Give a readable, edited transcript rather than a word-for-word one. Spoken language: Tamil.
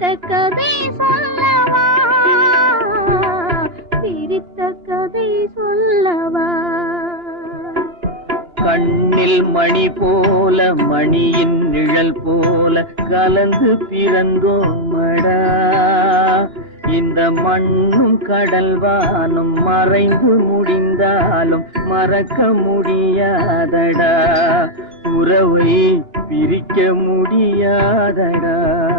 பிரித்த கதை சொல்லவா, பிரித்த கதை சொல்லவா. கண்ணில் மணி போல மணியின் நிழல் போல கலந்து பிறந்தோமடா. இந்த மண்ணும் கடல்வானும் மறைந்து முடிந்தாலும் மறக்க முடியாதடா. உறவை பிரிக்க முடியாதடா.